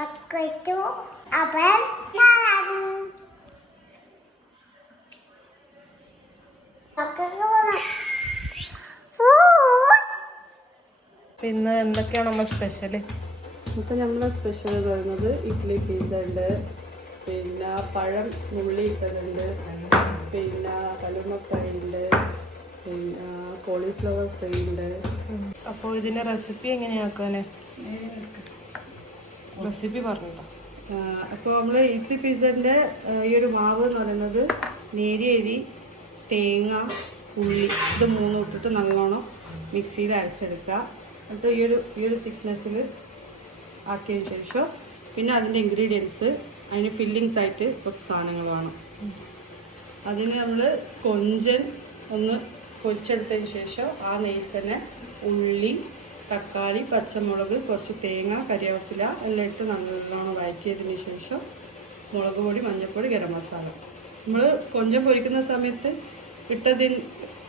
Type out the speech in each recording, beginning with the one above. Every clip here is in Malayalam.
മക്കൾക്കു അവർ പിന്നെ എന്തൊക്കെയാണ് നമ്മൾ സ്പെഷ്യല്? ഇപ്പം നമ്മളെ സ്പെഷ്യൽ പറയുന്നത് ഇഡ്ഡലി പിസ്സ ഉണ്ട്, പിന്നെ പഴം ഉള്ളി ഇട്ടതുണ്ട്, പിന്നെ കലുമ ഫ്രൈ ഉണ്ട്, പിന്നെ കോളിഫ്ലവർ ഫ്രൈ ഉണ്ട്. അപ്പോൾ ഇതിൻ്റെ റെസിപ്പി എങ്ങനെയാക്കാന്? റെസിപ്പി പറഞ്ഞോ. അപ്പോൾ നമ്മൾ ഇഡ്ഡലി പിസ്സൻ്റെ ഈ ഒരു മാവ് എന്ന് പറയുന്നത് നേരിയ അരി, തേങ്ങ, ഉള്ളി ഇത് മൂന്നും ഇട്ടിട്ട് നല്ലോണം മിക്സിയിൽ അരച്ചെടുക്കുക. എന്നിട്ട് ഈ ഒരു തിക്നെസ്സിൽ ആക്കിയതിന് ശേഷം പിന്നെ അതിൻ്റെ ഇൻഗ്രീഡിയൻസ് അതിന് ഫില്ലിങ്സ് ആയിട്ട് കുറച്ച് സാധനങ്ങൾ വേണം. അതിന് നമ്മൾ കൊഞ്ചൻ ഒന്ന് പൊരിച്ചെടുത്തതിന് ശേഷം ആ നെയ്യിൽ തന്നെ ഉള്ളി, തക്കാളി, പച്ചമുളക്, കുറച്ച് തേങ്ങ, കരിവേപ്പില എല്ലാം ഇട്ട് നല്ലോണം വഴറ്റിയതിന് ശേഷം മുളക് പൊടി, മഞ്ഞൾപ്പൊടി, ഗരം മസാല. നമ്മൾ കൊഞ്ചം പൊരിക്കുന്ന സമയത്ത് ഇട്ടതിന്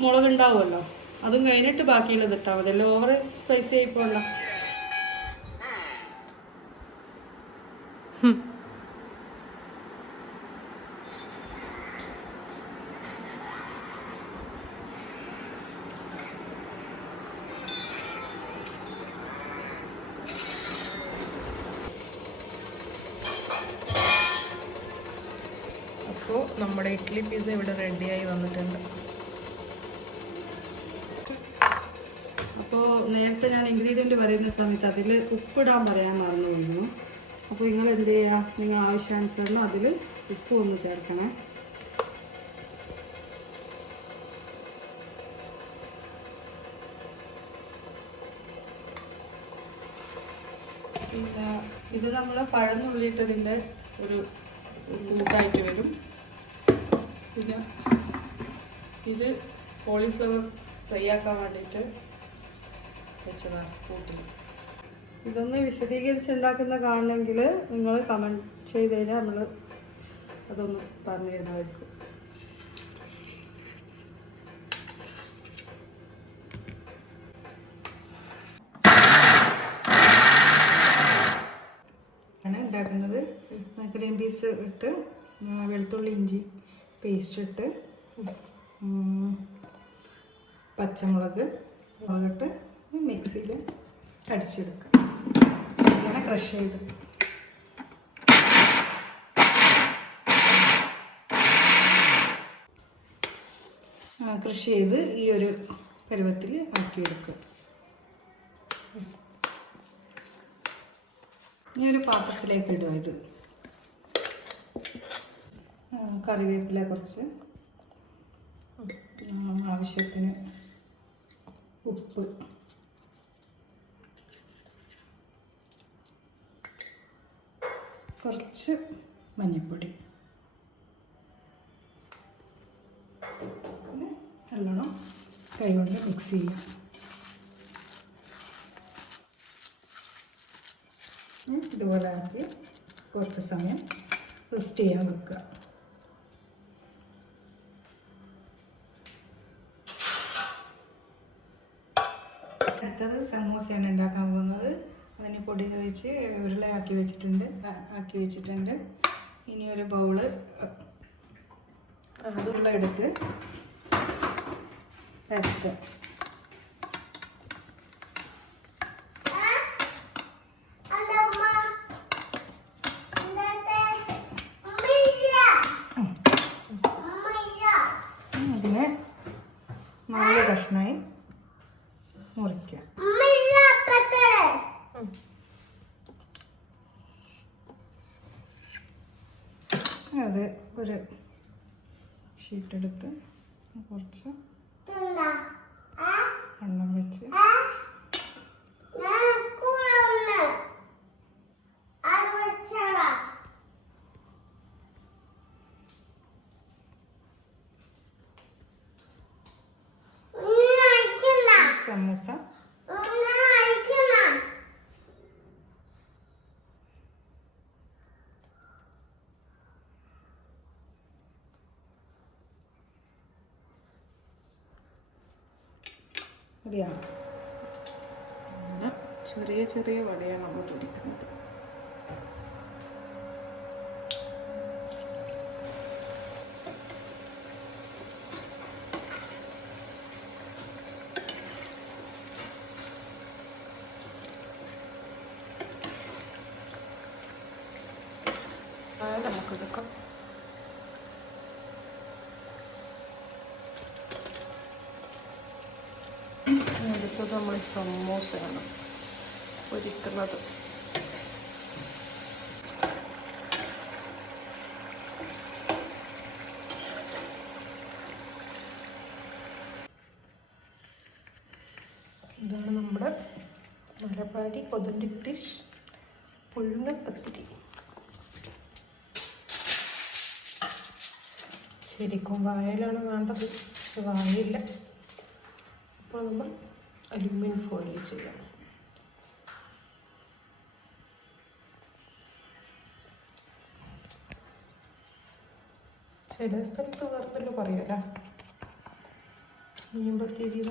മുളക് ഉണ്ടാവുമല്ലോ, അതും കഴിഞ്ഞിട്ട് ബാക്കിയുള്ളത് ഇട്ടാൽ മതി. അല്ല ഓവർ സ്പൈസി ആയി പോകണ്ട. അപ്പോൾ നമ്മുടെ ഇഡ്ഡലി പിസ്സ ഇവിടെ റെഡിയായി വന്നിട്ടുണ്ട്. അപ്പോൾ നേരത്തെ ഞാൻ ഇൻഗ്രീഡിയൻറ്റ് പറയുന്ന സമയത്ത് അതിൽ ഉപ്പിടാൻ പറയാൻ മറന്നു പോയിരുന്നു. അപ്പോൾ നിങ്ങൾ എന്ത് ചെയ്യുക, നിങ്ങൾ ആവശ്യാനുസരണം അതിൽ ഉപ്പ് ഒന്ന് ചേർക്കണേ. പിന്നെ ഇത് നമ്മൾ പഴന്നുള്ളിയിട്ടതിൻ്റെ ഒരു കൂട്ടായിട്ട് വരും. പിന്നെ ഇത് കോളിഫ്ലവർ ഫ്രൈ ആക്കാൻ വേണ്ടിയിട്ട് വെച്ചതാണ് കൂട്ടി. ഇതൊന്ന് വിശദീകരിച്ചുണ്ടാക്കുന്ന കാണണമെങ്കിൽ നിങ്ങൾ കമൻറ്റ് ചെയ്ത് കഴിഞ്ഞാൽ നമ്മൾ അതൊന്ന് പറഞ്ഞു തരുന്നതായിരിക്കും. ആണ് ഉണ്ടാക്കുന്നത്. ഗ്രീൻ പീസ് ഇട്ട് വെളുത്തുള്ളി ഇഞ്ചി പേസ്റ്റ് ഇട്ട് പച്ചമുളക് മുളകിട്ട് മിക്സിയിൽ അടിച്ചെടുക്കുക. അങ്ങനെ ക്രഷ് ചെയ്ത് ഈ ഒരു പരുവത്തിൽ ആക്കിയെടുക്കുക. ഇനി ഒരു പാത്രത്തിലേക്ക് ഇടുക. ഇത് കറിവേപ്പില കുറച്ച്, ആവശ്യത്തിന് ഉപ്പ്, കുറച്ച് മഞ്ഞൾപ്പൊടി, പിന്നെ നല്ലോണം കൈകൊണ്ട് മിക്സ് ചെയ്യുക. ഇതുപോലെ ആക്കി കുറച്ച് സമയം റെസ്റ്റ് ചെയ്യാൻ വെക്കുക. അടുത്തത് സമൂസയാണ് ഉണ്ടാക്കാൻ പോകുന്നത്. അതിന് പൊടി വെച്ച് ഉരുളയാക്കി വെച്ചിട്ടുണ്ട്. ഇനി ഒരു ബൗള് ഉരുള എടുത്ത് പരത്തുക. അതിനെ 4 കഷ്ണമായി മുറിക്കുക. അത് ഒരു ഷീറ്റെടുത്ത് കുറച്ച് എണ്ണം വെച്ച് സമൂസ മതിയാണ്. അങ്ങനെ ചെറിയ ചെറിയ വടയാണ് നമ്മൾ പൊരിക്കുന്നത്. നമുക്ക് എടുക്കാം. അടുത്തത് നമ്മൾ സമോസയാണ് പൊരിക്കുന്നത്. ഇതാണ് നമ്മുടെ മലബാരി ഒതന്റിക് ഡിഷ് പുഴുങ്ങപ്പത്തിരി. ശരിക്കും വായലാണ് വേണ്ടത്, പക്ഷെ വായയില്ല. അപ്പോൾ നമ്മൾ അലുമിനിയം ഫോയിൽ ചെയ്യണം. ചില സ്ഥലത്ത് വേർത്തല്ലോ പറയുമല്ലോ മീൻ പത്തിരി.